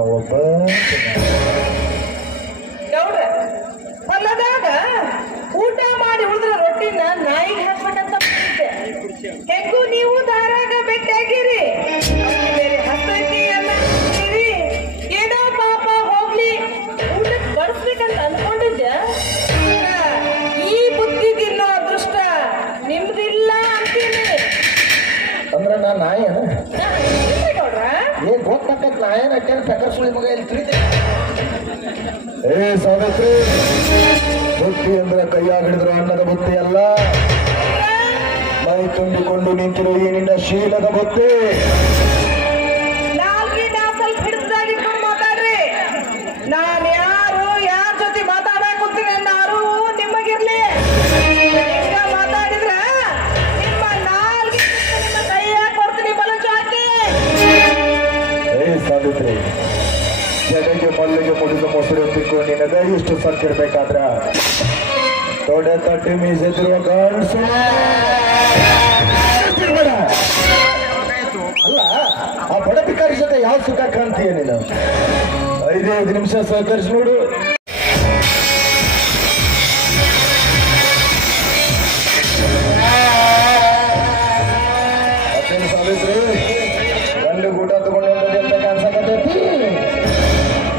ಒಬ್ಬ ಗೌಡ್ರ ಹೊಲದಾಗ ಊಟ ಮಾಡಿ ಉಳಿದ್ರ ರೊಟ್ಟಿನ ನಾಯಿಗೆ ಹಾಕ್ಬೇಕಂತ ಮಾಡಿದ್ದೆ. ಹೆಂಗೂ ನೀವು ದಾರಾಗ ಭೇಟಿಯಾಗಿರಿ, ಬೇರೆ ಹಸ್ತೈತಿ ಎಲ್ಲ ಅಂತೀರಿ. ಏನೋ ಪಾಪ ಹೋಗ್ಲಿ ಊಟಕ್ಕೆ ಬಡಿಸ್ಬೇಕಂತ ಅನ್ಕೊಂಡಿದ್ದೆ. ಈ ಬುದ್ಧಿ ತಿನ್ನೋ ಅದೃಷ್ಟ ನಿಮ್ದಿಲ್ಲ ಅಂತೀನಿ. ಅಂದ್ರ ನಾ ನಾಯನ ಗೌಡ್ರ ಏನ್ ಗೊತ್ತಾಕತ್ ನಾಯನ ಅಟ್ಟೇನ ಪೆಕರ್ ಸುಳಿ ಮಗ ಇಲ್ಲಿ ತಿಳಿದೆ. ಏ ಸೌದತ್ರಿ, ಬುತ್ತಿ ಅಂದ್ರೆ ಕೈಯಾಗ ಹಿಡಿದ್ರು ಅನ್ನದ ಬುತ್ತಿ ಅಲ್ಲ, ಮೈ ತುಂಬಿಕೊಂಡು ನಿಂತಿರೋ ಈ ನಿನ್ನ ಶೀಲದ ಬುತ್ತಿ. ನಾಲ್ಗಿನ ಸ್ವಲ್ಪ ಹಿಡಿದಾಗಿಟ್ಕೊಂಡು ಮಾತಾಡ್ರಿ. ನಾನ್ ಯಾರು ಯಾರ ಜೊತೆ ಮಾತಾಡಕ್ ಕೂತೀನಿ ಅನ್ನೋ ನಿಮಗಿರ್ಲಿ. ಹಿಂಗ ಮಾತಾಡಿದ್ರ ನಿಮ್ಮ ನಾಲ್ಗಿ ನಿಮ್ಮ ಕೈಯಾಗ ಕೊಡ್ತೀನಿ ಬಲಂಚು ಹಾಕಿ. ಏ ಸಾವಿತ್ರಿ, ಜಡೆಗೆ ಮಲ್ಲಿಗೆ ಮುಡಿದ ಮೊಸರು ತಿಕ್ಕು ನಿನಗ ಇಷ್ಟು ಸಕ್ಕಿರ್ಬೇಕಾದ್ರ ತೊಡೆ ತಟ್ಟಿ ಮೀಸೆದಿರುವ ಗಂಡಸು ಅಲ್ಲ. ಆ ಬಡ ಭಿಕಾರಿ ಜೊತೆ ಯಾವ ಸುಖ ಕಾಣ್ತೀಯ ನೀನು? 5 ನಿಮಿಷ ಸಹಕರಿಸಿ ನೋಡು. ಮತ್ತೇನು ಸಾವಿತ್ರಿ, ಗಂಡು ಊಟ ತಗೊಂಡು ಅಂತ ಕಾಣಿಸಕತ್ತೈತಿ.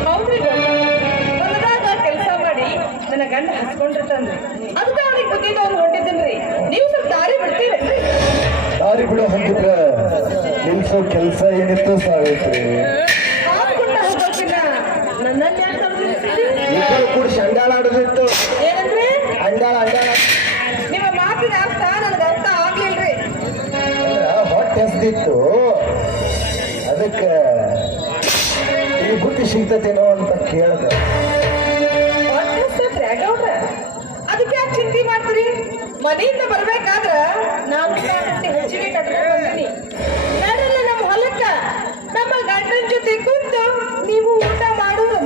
ಹೌದ್ರಿ ಗೌಡ್ರ, ಹೊಲದಾಗ ಕೆಲಸ ಮಾಡಿ ನನ್ನ ಗಂಡ ಹಸ್ಕೊಂಡಿರ್ತಾನ್ರಿ. ಅದಕ್ಕೆ ಅವ್ನಿಗೆ ಬುದ್ಧಿದವ್ರು ಹೊಂಟಿದ್ದೀನ್ರಿ. ನೀವು ಸ್ವಲ್ಪ ದಾರಿ ಬಿಡ್ತೀರೇನ್ರಿ? ದಾರಿ ಬಿಡೋ ಹಂಗಿದ್ರ ನಿಲ್ಸೋ ಕೆಲಸ ಏನಿತ್ತು ಸಾವಿತ್ರಿ? ಹಾಕ್ಕೊಂಡ ಹೋಗೋಕಿಲ್ಲ ನನ್ನನ್ನ ಯಾಕೆ ತಗೊಂಡಿರ್ತೀರಿ? ಇಬ್ಬರು ಕೂಡಿಸಿ ಅಂಡಾಳ ಆಡೋದಿತ್ತು. ಏನಂದ್ರೆ ಅಂಡಾಳ ಅಂಡಾಳ ನಿಮ್ಮ ಮಾತಿನ ಅರ್ಥ ನನಗೆ ಅರ್ಥ ಆಗ್ಲಿಲ್ರಿ. ಅಂದ್ರ ಹೊಟ್ಟೆ ಹಸ್ದಿತ್ತು, ಅದಕ್ಕೆ ಈ ಬುದ್ಧಿ ಸಿಗ್ತತೇನೋ ಅಂತ ಕೇಳ್ದ. ಗೌಡ್ರ, ಅದಕ್ಕೆ ಯಾಕೆ ಚಿಂತೆ ಮಾಡ್ತೀರಿ? ಮನೆಯಿಂದ ಬರ್ಬೇಕಾದ್ರ ನಾನು ಹೆಚ್ಚಿಗೆ ಕಟ್ಕೊಂಡು ಬಂದಿನಿ. ನಾನೆಲ್ಲ ನಮ್ಮ ಹೊಲಕ್ಕ ನಮ್ಮ ಗಂಡನ ಜೊತೆ ಕುಂತು ನೀವು ಊಟ ಮಾಡುವುದು.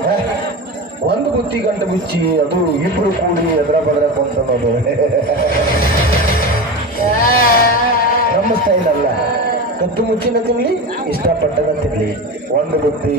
ಒಂದು ಬುತ್ತಿ ಗಂಟು ಮುಚ್ಚಿ ಅದು ಇಬ್ರು ಕೂಡಿ ಎದ್ರ ಬದ್ರ ಕೊಂತನೋದು ನಮ್ಮ ಸ್ಟೈಲ್ ಅಲ್ಲ. ಕತ್ತು ಮುಚ್ಚಿನ ತಿನ್ಲಿ, ಇಷ್ಟಪಟ್ಟನ ತಿನ್ಲಿ, ಒಂದು ಬುತ್ತಿ